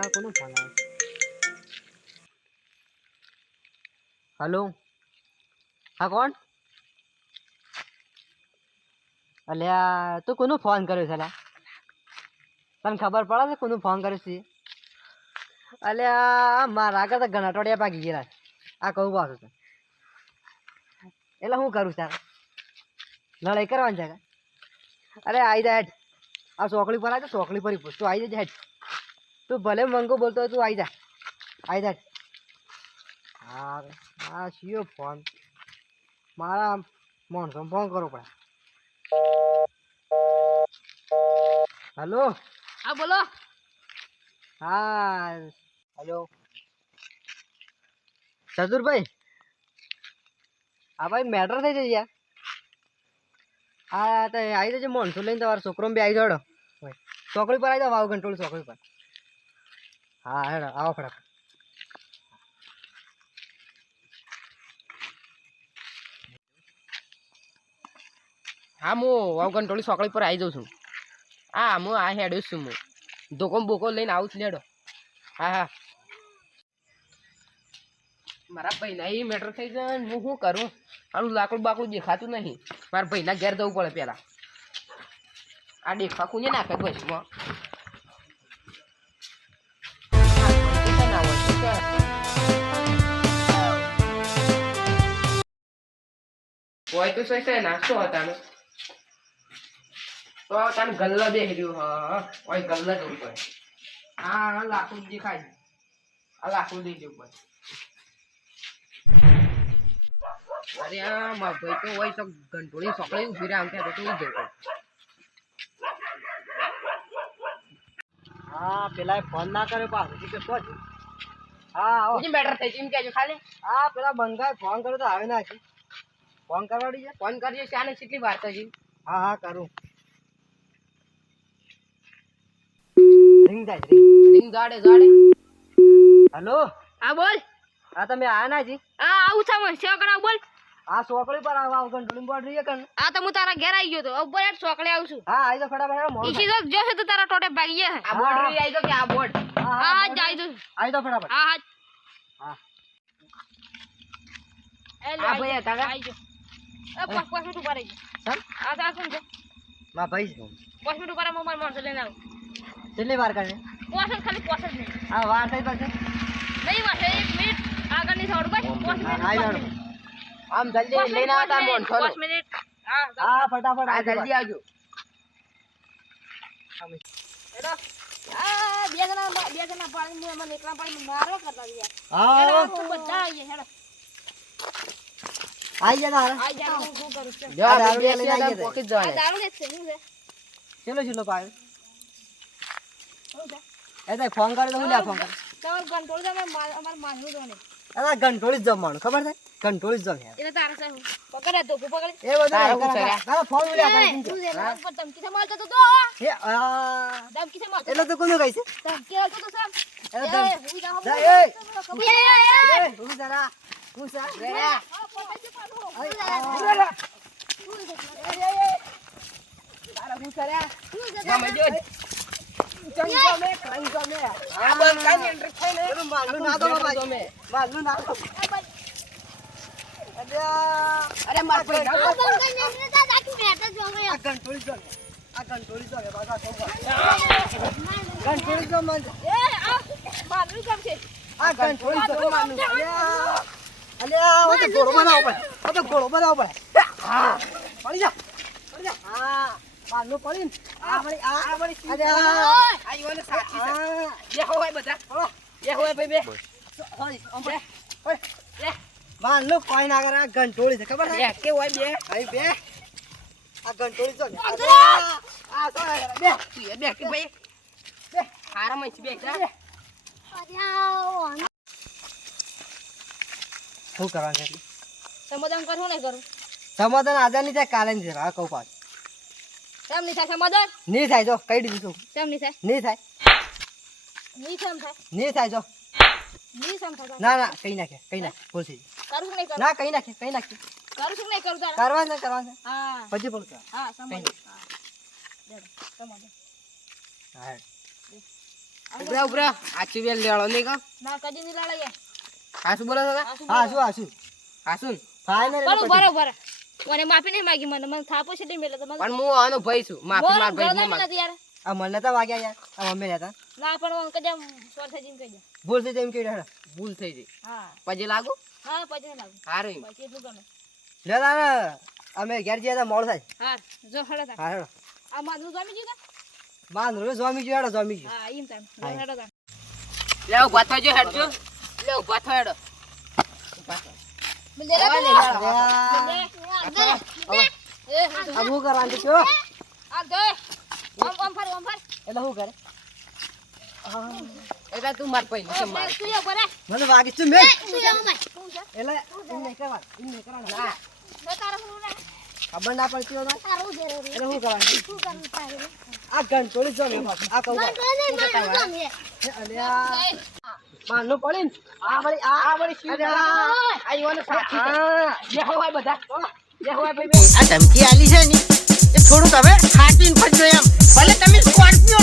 અલ્યા કોનો ફોન આવ્યો હલો. હા, કોણ? અલ્યા તું કોનો ફોન કર્યો છે અલ્યા તને ખબર પડે છે કોનો ફોન કર્યો છે? અલ્યા મારા આગળ તો ઘણા અઠવાડિયા પાકી ગયા. આ કહું પાછું છે એટલે હું કરું તારે? લડાઈ કરવાની છે? અરે, આઈ જા હેઠ આ ચોકડી પર આવી તો ચોકડી પર. તું આવી જાય હેઠ તું ભલે મંગો બોલતો તું આવી જા. આવી જા. હા હા શિયો ફોન. મારા માણસો ફોન કરવો પડે. હલો? હા બોલો. હા. હલો? ચતુરભાઈ? હા ભાઈ મેટર થઈ જશે યાર. હા તો આવી જજો માણસો લઈને તમારો છોકરો બી આવી જાડો. ચોકડી પર આવી જાઓ વાવ કંટ્રોલ ચોકડી પર. હા, હેડો, આવો ફટાફટ. હા, હું વાવ ટોળી સોકળી પર આવી જાઉં છું. હા, હું આ હેડ્યો છું હું. ધોકો બોકો લઈને આવું છું લેડો હા હા. મારા ભાઈના એ મેટર થઈ જાય હું શું કરું? આનું લાકડું બાકડું દેખાતું નહીં. મારા ભાઈના ઘેર જવું પડે પહેલાં. આ દેખા ને નાખે બસમાં હોય તો શું છે નાખશો હતા તો તને ગલ્લા દે રહ્યું હા ઓય ગલ્લા જ ઉપર. હા હા લાકડું દેખાય આ લાકડું દઈ દેવું પડે અરે આ માર ભાઈ તો હોય તો ઘંટોળી સકળે ઊભી રહ્યા આમ ત્યાં તો તું હા પેલા ફોન ના કર્યો પાછું કે શું છે હા બેટર થઈ છે કેજો ખાલી. હા પેલા બંગાય ફોન કર્યો તો આવે ના છે ફોન કરવાડી છે? ફોન કરજો શાને કેટલી વાર થઈ હા હા કરું. રિંગ થાય રિંગ. Ring ગાડે hello? હા બોલ. હા તમે આના જી? હા આવું છે સેવા કરાવ બોલ. આ સોકળી પર આવા કંટ્રોલિંગ બોર્ડ રહી કણ આ તો હું તારા ઘેર આવી ગયો તો. હવે બોલ સોકળી આવું છું. હા આવી તો ફટાફટ મોડ ઈસી તો જોશે તો તારા ટોટે ભાગી જાય આ બોર્ડ રહી આવી તો કે આ બોર્ડ હા હા હા હા જાય તો આવી તો ફટાફટ. હા હા. હા. હા, આવી ભાઈ, તારા? આવી જા. પાંચ પાંચ મિનિટ ઊભા સર? આ તો આ શું છે? મા ભાઈ છે. પાંચ મિનિટ ઊભા રહે મારા માણસો લઈને આવું કેટલી વાર કરે જ ખાલી પાંચ જ નહીં. હા વાર થઈ પાસે નહીં વાસે એક મિનિટ. આગળની સાઈડ બસ પાંચ મિનિટ. આમ જલ્દી લઈને મિનિટ, આવતા મોન પાંચ મિનિટ. હા હા ફટાફટ આ જલ્દી આવજો. હેડો. આ બે જણા બે જણા પાણી હું એકલા પાણી મારવા કરતા. હું બધા આવીએ હેડો આવી જા તારે. આઈ જા હું શું કરું છું? જો દારૂ લઈને આઈ જા. પોકેટ આ દારૂ જ છે શું છે ચલો ચલો પાયો એ તો ફોન કરે તો હું લ્યા ફોન કર્યો તમારે કંટ્રોલ તમે અમાર માનવું તો અલા ઘંટોળી જ જમવાનું ખબર છે? ઘંટોળી જ જમ એટલે તારે શું? પકડે તો પકડે. એ બધું તારે કરે. કર્યા? તારા ફોન લ્યા કરે તું છે? પર ધમકી થી મારતો તો તો. એ આ. ધમકી થી મારતો એટલે તો કોનું કહી છે? ધમકી આવતો તો સાહેબ એ, ધમ- જા, જા, એ. જા, જા, એ, હું જરા હું સા રે. હા, પકડ. અરે, જા, આ, ઉઈ જા. ઉઈ જા. જા, જો બાબા માર બેઠ જ મન એ, આ મારું કામ છે. આ ઘંટોળી જમ માલનું અલ્યા આ તો ઘોડો બનાવો પડે. આ તો ઘોડો બનાવો પડે. હા. પડી જા. પડી જા. હા. માલનું પડી આ પડી આ પડી અલ્યા ઓય. આ ઈવોને સાચી છે. બે હોય બધા. ચલો બે હોય ભાઈ બે. સોરી આમ પડે ઓય. બે. માલનું કોઈ ના કરે આ ઘંટોળી છે. ખબર છે? કે હોય બે? ભાઈ બે. આ ઘંટોળી જો ને અંદર. અલ્યા, આ તો બે. બે કે ભાઈ? બે. હારામાં છે બે જા. શું કરવાનું છે એટલે? સમાધાન કરવું નહીં કરું? સમાધાન આજે નહીં થાય કાલે નહીં થાય આ કહું પાછું. કેમ નહીં થાય સમાધાન? નહીં થાય જો કહી દીધું છું કેમ નહીં થાય? નહીં થાય. નહીં થાય નહીં થાય જો. ના ના કઈ નાખે કઈ નાખે ભૂલ થઈ કરું નહીં કરું. ના કઈ નાખે કઈ નાખે. કરું છું નહીં કરું કરવા છે કરવા છે હા. પછી બોલ હા. દેડો, ઉભરા ઉભરા. આચી બેલ લેવાળો નહીં કા ના કદી નહીં લડાઈએ હાસુ બોલો દાદા. આ શું હા બોલો? શું હા શું હાસુ. ને? પણ ઊભા ઊભા મને માફી નહીં માગી મને મને થાપો છે મેલે તો પણ હું આનો ભાઈ છું. માફી માર ભાઈ નહીં માગ યાર. આ મને તો વાગ્યા યાર. આ મમ્મી હતા ના પણ હું કદમ સોર થઈ જઈને કહી દે ભૂલ થઈ જઈને કહી દે. ભૂલ થઈ ગઈ. હા. પજે લાગો? હા પજે લાગો. હારું પછી એટલું ગમે. લે તારે અમે ઘેર જઈએ તો મોડ થાય. હા જો તાર હા હેડો. આ માદરું જમી ગયું કા? બાંધ જોમી ગયો હેડો જોમી ગયો. હા ઈમ તાર જો હા. હળો તાર લે ઊભા જો હેડજો. લે ઊભા થો હેડો. ઊભા થો. મિલ દે. રે ઓય મિલ લે, દે. અરે, મિલ દે. એ હા જો. આ શું કરવાનું છે? આ જો ઓમ ઓમ ફર ઓમ ફર. એટલે શું કરે? એટલે તું માર માર મને વાગી મેં. એટલે ના ખબર ના પડતી હોય એટલે શું કરવાનું આ ગન તોડી જો આ કહું પાછું. માનવું પડે ને? આ વળી આ વળી શિવ? આ યુવાનો સાચી જે હોય બધા. જે હોય ભાઈ. આ ધમકી આલી છે ને એ થોડુંક હવે હાચવીને ફરજો એમ. ભલે તમે સ્કોર્પિયો